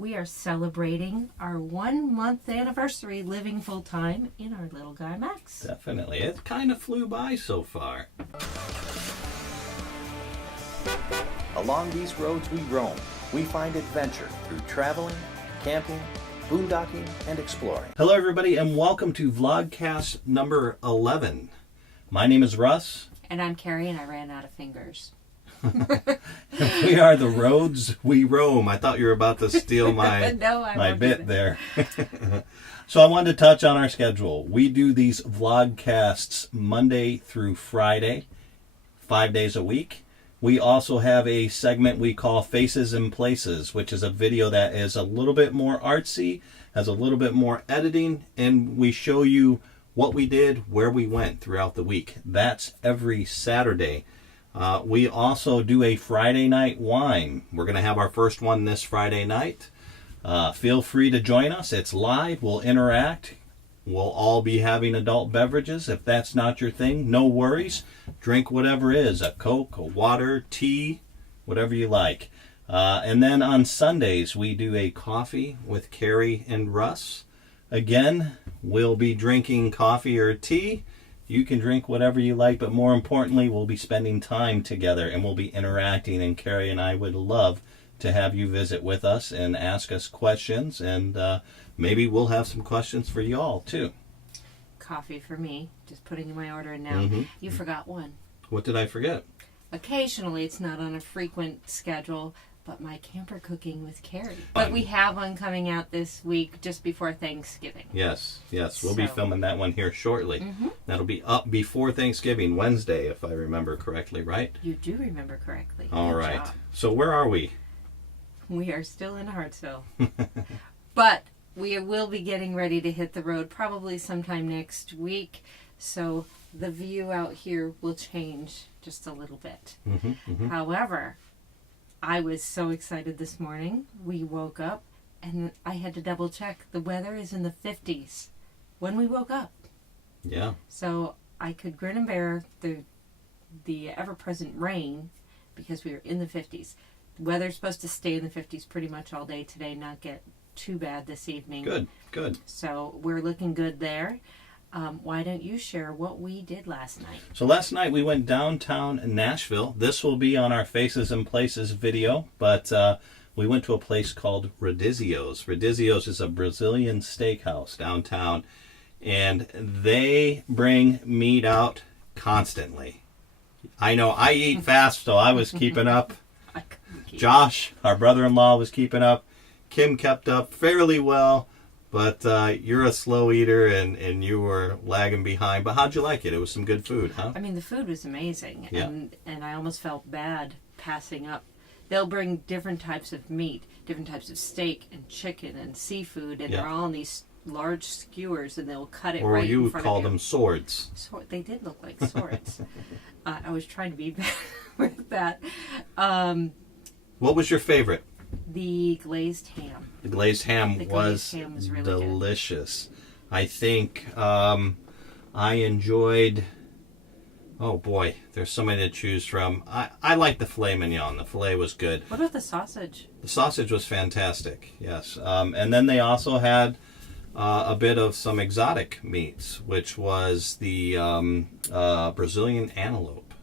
We are celebrating our 1 month anniversary living full time in our little guy Max. Definitely. It kind of flew by so far. Along these roads we roam, we find adventure through traveling, camping, boondocking, and exploring. Hello, everybody, and welcome to Vlogcast number 11. My name is Russ. And I'm Carrie, and I ran out of fingers. We are the roads we roam. I thought you were about to steal my, No, my bit there. So I wanted to touch on our schedule. We do these vlogcasts Monday through Friday, 5 days a week. We also have a segment we call Faces and Places, which is a video that is a little bit more artsy, has a little bit more editing, and we show you what we did, where we went throughout the week. That's every Saturday. We also do a Friday night wine. We're going to have our first one this Friday night. Feel free to join us. It's live. We'll interact. We'll all be having adult beverages. If that's not your thing, no worries. Drink whatever is, a Coke, a water, tea, whatever you like. And then on Sundays, we do a coffee with Carrie and Russ. Again, we'll be drinking coffee or tea. You can drink whatever you like, but more importantly, we'll be spending time together and we'll be interacting. And Carrie and I would love to have you visit with us and ask us questions. And maybe we'll have some questions for you all, too. Coffee for me. Just putting my order in now. Mm-hmm. You forgot one. What did I forget? Occasionally, it's not on a frequent schedule, but my camper cooking with Carrie. But we have one coming out this week just before Thanksgiving. Yes. We'll be filming that one here shortly. Mm-hmm. That'll be up before Thanksgiving, Wednesday, if I remember correctly, right? You do remember correctly. All Good right. job. So where are we? We are still in Hartsville. But we will be getting ready to hit the road probably sometime next week. So the view out here will change just a little bit. Mm-hmm, mm-hmm. However, I was so excited this morning. We woke up and I had to double check. The weather is in the 50s when we woke up. Yeah. So I could grin and bear the ever-present rain because we were in the 50s. The weather's supposed to stay in the 50s pretty much all day today, not get too bad this evening. Good. So we're looking good there. Why don't you share what we did last night? So last night we went downtown Nashville. This will be on our Faces and Places video, but we went to a place called Rodizio's. Rodizio's is a Brazilian steakhouse downtown, and they bring meat out constantly. I know I eat fast, so I was keeping up. Josh, our brother-in-law, was keeping up. Kim kept up fairly well. But you're a slow eater, and you were lagging behind. But how'd you like it? It was some good food, huh? I mean, the food was amazing. Yeah. And I almost felt bad passing up. They'll bring different types of meat, different types of steak and chicken and seafood, and they're all on these large skewers, and they'll cut it right in front of you. Or you would call them swords. They did look like swords. I was trying to be better with that. What was your favorite? The glazed ham. The glazed ham was really delicious. Good. I think I enjoyed... Oh boy, there's so many to choose from. I like the filet mignon. The filet was good. What about the sausage? The sausage was fantastic, yes. And then they also had a bit of some exotic meats, which was the Brazilian antelope.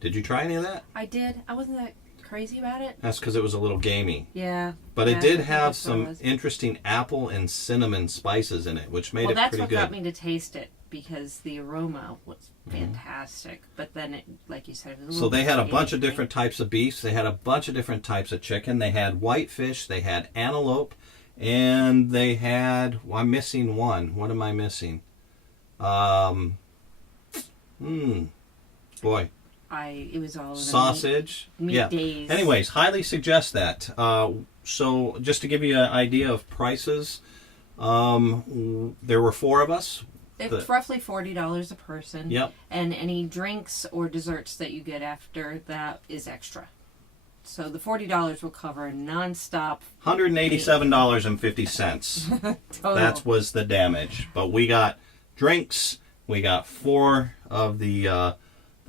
Did you try any of that? I did. I wasn't that crazy about it. That's because it was a little gamey. Yeah. But it did have some interesting apple and cinnamon spices in it, which made it pretty good. Well, that's what got me to taste it, because the aroma was fantastic. But then, it, like you said, it was a little So they had a bunch of different types of beef. They had a bunch of different types of chicken. They had whitefish. They had antelope. And they had... Well, I'm missing one. What am I missing? Boy. It was all sausage. Meat days. Anyways, highly suggest that. So just to give you an idea of prices, there were 4 of us. It's roughly $40 a person. Yep. And any drinks or desserts that you get after that is extra. So the $40 will cover nonstop. $187.50. That was the damage. But we got drinks. We got 4 of the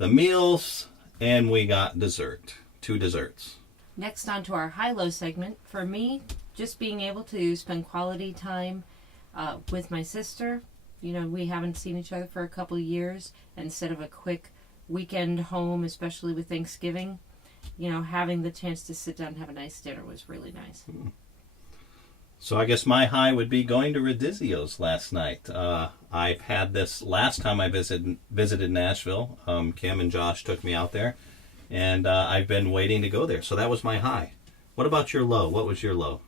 meals, and we got dessert. 2 desserts. Next on to our high-low segment. For me, just being able to spend quality time with my sister. You know, we haven't seen each other for a couple of years. Instead of a quick weekend home, especially with Thanksgiving, you know, having the chance to sit down and have a nice dinner was really nice. So I guess my high would be going to Radizio's last night. I've had this last time I visited Nashville. Kim and Josh took me out there, and I've been waiting to go there. So that was my high. What about your low? What was your low?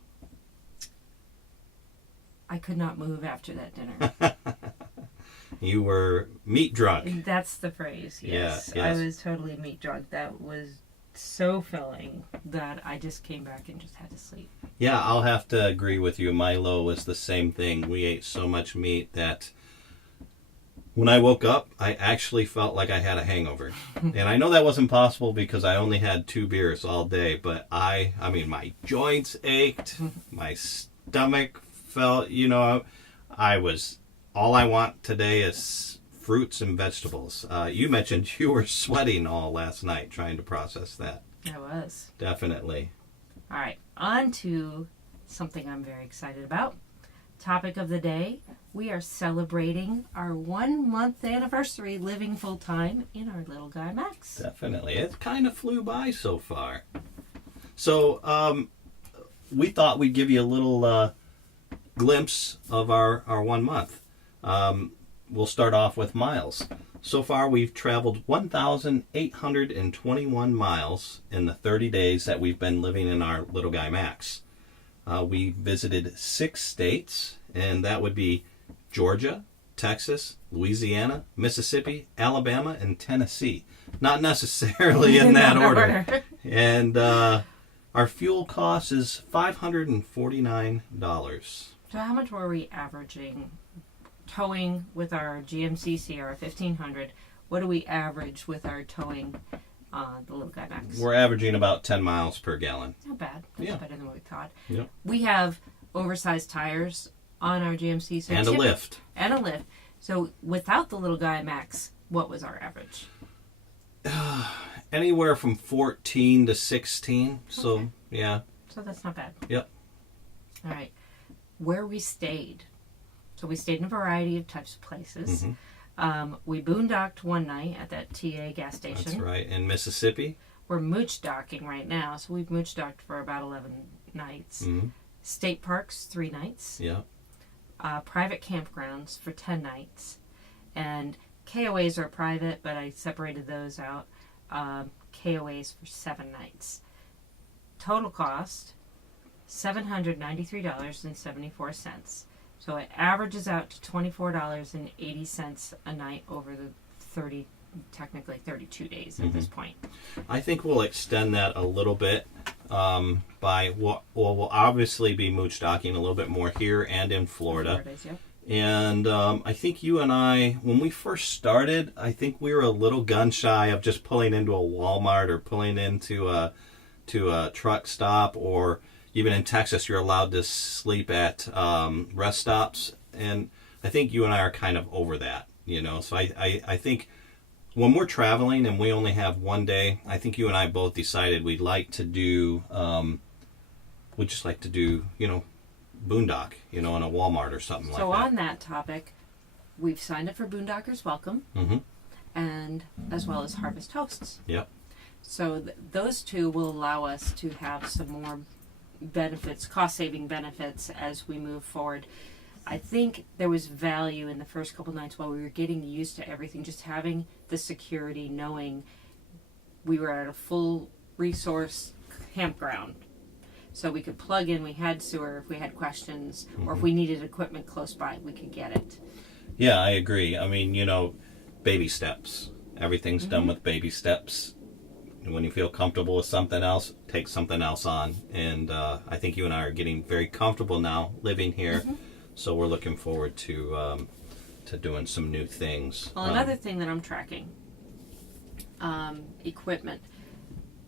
I could not move after that dinner. You were meat drunk. That's the phrase, yes. Yeah, yes. I was totally meat drunk. That was so filling that I just came back and just had to sleep. Yeah, I'll have to agree with you. My low was the same thing. We ate so much meat that when I woke up, I actually felt like I had a hangover. And I know that wasn't possible because I only had 2 beers all day, but I mean, my joints ached, my stomach felt, you know, all I want today is fruits and vegetables. You mentioned you were sweating all last night trying to process that. I was. Definitely. All right, on to something I'm very excited about. Topic of the day, we are celebrating our 1-month anniversary living full-time in our little guy Max. Definitely. It kind of flew by so far. So we thought we'd give you a little glimpse of our 1 month. We'll start off with miles. So far, we've traveled 1,821 miles in the 30 days that we've been living in our little guy Max. We visited 6 states, and that would be Georgia, Texas, Louisiana, Mississippi, Alabama, and Tennessee. Not necessarily in that order. And our fuel cost is $549. So how much were we averaging towing with our GMC Sierra 1500? What do we average with our towing the little guy Max? We're averaging about 10 miles per gallon. Not bad. That's Yeah. better than what we thought. Yep. We have oversized tires on our GMC. So And a lift. And a lift. So without the little guy Max, what was our average? Anywhere from 14 to 16. So, Okay. yeah. So that's not bad. Yep. All right. Where we stayed. So we stayed in a variety of types of places. Mm-hmm. We boondocked one night at that TA gas station. That's right. In Mississippi. We're mooch-docking right now. So we've mooch-docked for about 11 nights. Mm-hmm. State parks, 3 nights. Yeah. Private campgrounds for 10 nights. And KOAs are private, but I separated those out. KOAs for 7 nights. Total cost, $793.74. So it averages out to $24.80 a night over the 32 days at this point. I think we'll extend that a little bit by we'll obviously be mooch-docking a little bit more here and in Florida. Yeah. And I think you and I, when we first started, I think we were a little gun shy of just pulling into a Walmart or pulling into a truck stop, or even in Texas, you're allowed to sleep at rest stops. And I think you and I are kind of over that, you know. So I think when we're traveling and we only have one day, I think you and I both decided we'd like to do, we'd just like to do, you know, boondock, you know, in a Walmart or something like that. So on that topic, we've signed up for Boondockers Welcome, and as well as Harvest Hosts. Yep. So those two will allow us to have some more benefits, cost-saving benefits as we move forward. I think there was value in the first couple nights while we were getting used to everything, just having the security, knowing we were at a full resource campground. So we could plug in, we had sewer if we had questions, or if we needed equipment close by, we could get it. Yeah, I agree. I mean, you know, baby steps. Everything's done with baby steps. When you feel comfortable with something else, take something else on. And I think you and I are getting very comfortable now living here. So we're looking forward to doing some new things. Well, another thing that I'm tracking, equipment.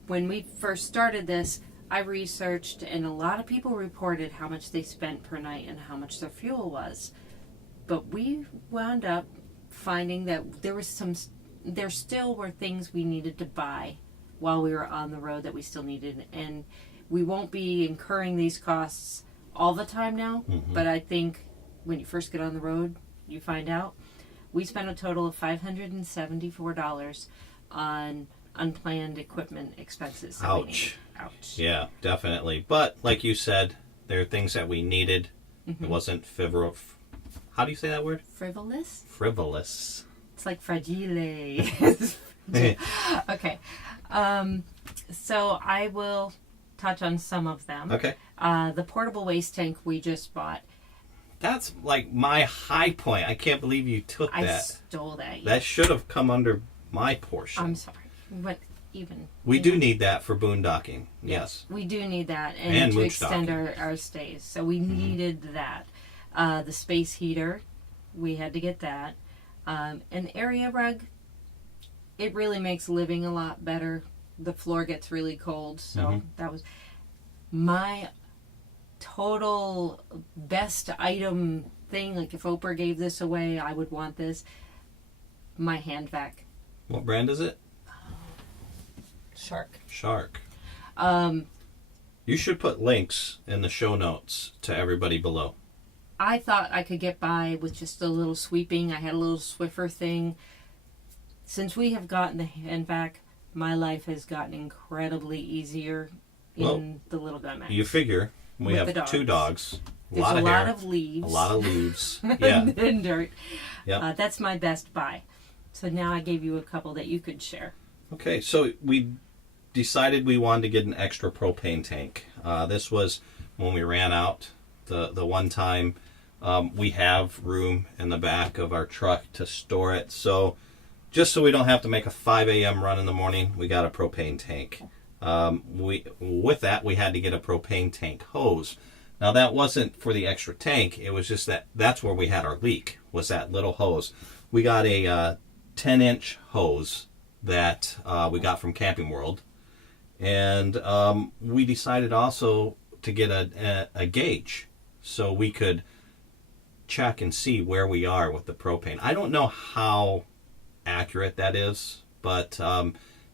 When we first started this, I researched, and a lot of people reported how much they spent per night and how much their fuel was. But we wound up finding that there still were things we needed to buy while we were on the road that we still needed, and we won't be incurring these costs all the time now, Mm-hmm. but I think when you first get on the road, you find out. We spent a total of $574 on unplanned equipment expenses. that we Ouch. needed. Ouch. Yeah, definitely. But like you said, there are things that we needed. Mm-hmm. It wasn't how do you say that word? Frivolous? Frivolous. It's like fragile. Okay. So I will touch on some of them. Okay. The portable waste tank we just bought. That's like my high point. I can't believe you took I that. stole that. That should have come under my portion. I'm sorry. But even. We do need that for boondocking. Yes. We do need that. And to mooch extend docking. our stays. So we needed that. The space heater, we had to get that. An area rug, it really makes living a lot better. The floor gets really cold. So that was my total best item thing. Like if Oprah gave this away, I would want this. My hand vac. What brand is it? Shark. You should put links in the show notes to everybody below. I thought I could get by with just a little sweeping. I had a little Swiffer thing. Since we have gotten the hand vac, my life has gotten incredibly easier in the little gun max. You figure we With the have 2 dogs. There's a lot of leaves. A lot of leaves. Yeah. and dirt. Yep. That's my best buy. So now I gave you a couple that you could share. Okay, so we decided we wanted to get an extra propane tank. This was when we ran out the one time. We have room in the back of our truck to store it. So just so we don't have to make a 5 a.m. run in the morning, we got a propane tank. With that, we had to get a propane tank hose. Now, that wasn't for the extra tank. It was just that's where we had our leak, was that little hose. We got a 10-inch hose that we got from Camping World. And we decided also to get a gauge so we could check and see where we are with the propane. I don't know how accurate that is, but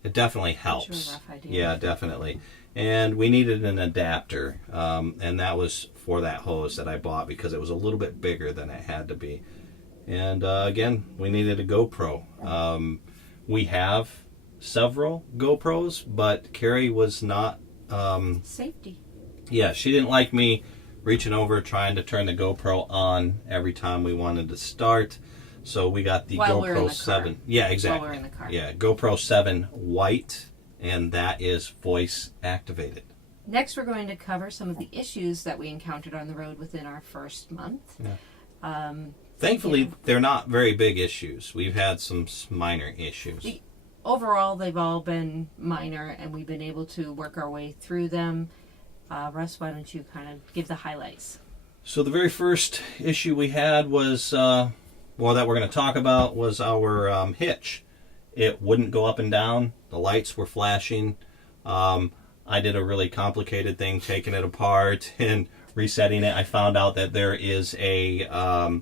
it definitely helps. Sure, rough idea. Yeah, definitely. And we needed an adapter, and that was for that hose that I bought because it was a little bit bigger than it had to be. And again, we needed a GoPro. We have several GoPros, but Carrie was not... Safety. Yeah, she didn't like me reaching over trying to turn the GoPro on every time we wanted to start. So we got the While we're in GoPro the 7. car. Yeah, exactly. While we're in the car. Yeah, GoPro 7 white, and that is voice activated. Next, we're going to cover some of the issues that we encountered on the road within our first month. Yeah. Thankfully, they're not very big issues. We've had some minor issues. Overall, they've all been minor, and we've been able to work our way through them. Russ, why don't you kind of give the highlights? So the very first issue we had was, that we're going to talk about, was our hitch. It wouldn't go up and down. The lights were flashing. I did a really complicated thing, taking it apart and resetting it. I found out that there is a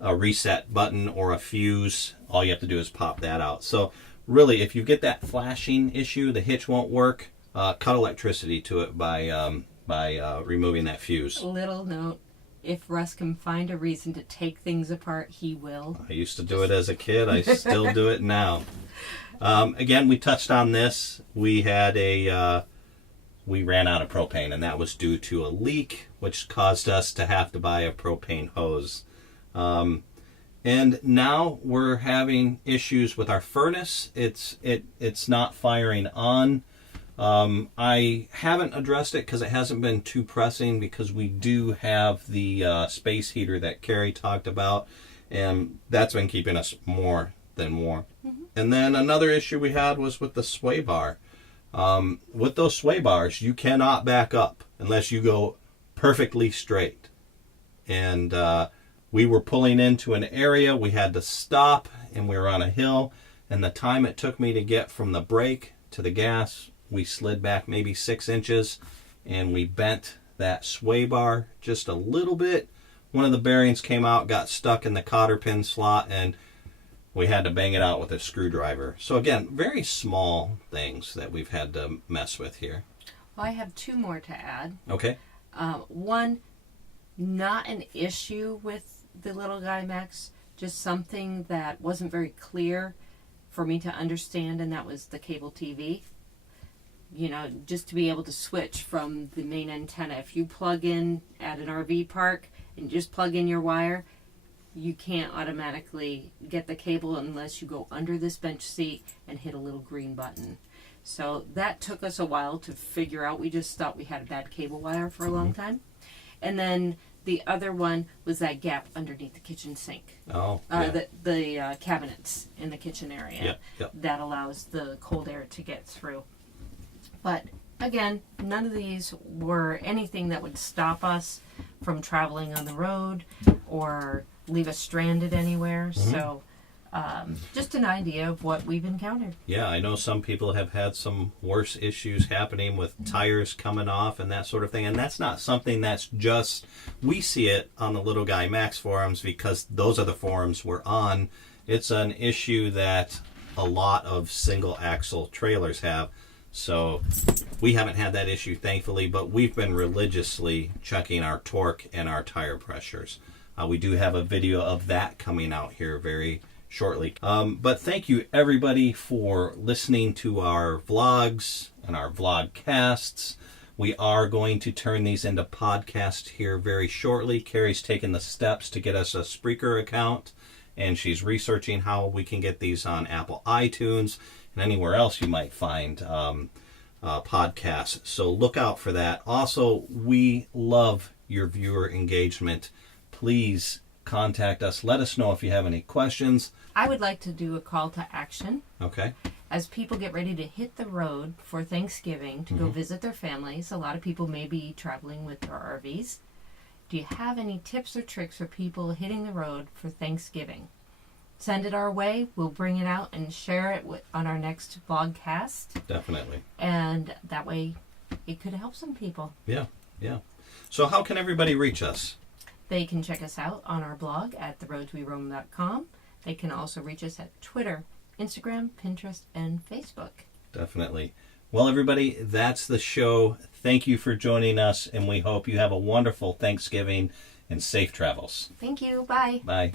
reset button or a fuse. All you have to do is pop that out. So really, if you get that flashing issue, the hitch won't work. Cut electricity to it by removing that fuse. Little note, if Russ can find a reason to take things apart, he will. I used to do it as a kid. I still do it now. Again, we touched on this. We had we ran out of propane, and that was due to a leak, which caused us to have to buy a propane hose. And now we're having issues with our furnace. It's not firing on. I haven't addressed it because it hasn't been too pressing, because we do have the space heater that Carrie talked about, and that's been keeping us more than warm. Mm-hmm. And then another issue we had was with the sway bar. With those sway bars, you cannot back up unless you go perfectly straight. And we were pulling into an area, we had to stop, and we were on a hill, and the time it took me to get from the brake to the gas, we slid back maybe 6 inches, and we bent that sway bar just a little bit. One of the bearings came out, got stuck in the cotter pin slot, and we had to bang it out with a screwdriver. So again, very small things that we've had to mess with here. Well, I have 2 more to add. Okay. One, Not an issue with the little guy Max, just something that wasn't very clear for me to understand, and that was the cable TV. You know, just to be able to switch from the main antenna. If you plug in at an RV park and just plug in your wire, you can't automatically get the cable unless you go under this bench seat and hit a little green button. So that took us a while to figure out. We just thought we had a bad cable wire for a long time. And then the other one was that gap underneath the kitchen sink. Oh, yeah. The cabinets in the kitchen area. Yep. That allows the cold air to get through. But again, none of these were anything that would stop us from traveling on the road or leave us stranded anywhere. So just an idea of what we've encountered. Yeah, I know some people have had some worse issues happening with tires coming off and that sort of thing. And that's not something that's just, we see it on the Little Guy Max forums because those are the forums we're on. It's an issue that a lot of single axle trailers have. So we haven't had that issue, thankfully, but we've been religiously checking our torque and our tire pressures. We do have a video of that coming out here very shortly. But thank you, everybody, for listening to our vlogs and our vlogcasts. We are going to turn these into podcasts here very shortly. Carrie's taken the steps to get us a Spreaker account, and she's researching how we can get these on Apple iTunes and anywhere else you might find podcasts. So look out for that. Also, we love your viewer engagement. Please contact us. Let us know if you have any questions. I would like to do a call to action. Okay. As people get ready to hit the road for Thanksgiving to go visit their families, a lot of people may be traveling with their RVs. Do you have any tips or tricks for people hitting the road for Thanksgiving? Send it our way. We'll bring it out and share it on our next vlogcast. Definitely. And that way it could help some people. Yeah. So how can everybody reach us? They can check us out on our blog at theroadsweroam.com. They can also reach us at Twitter, Instagram, Pinterest, and Facebook. Definitely. Well, everybody, that's the show. Thank you for joining us, and we hope you have a wonderful Thanksgiving and safe travels. Thank you. Bye. Bye.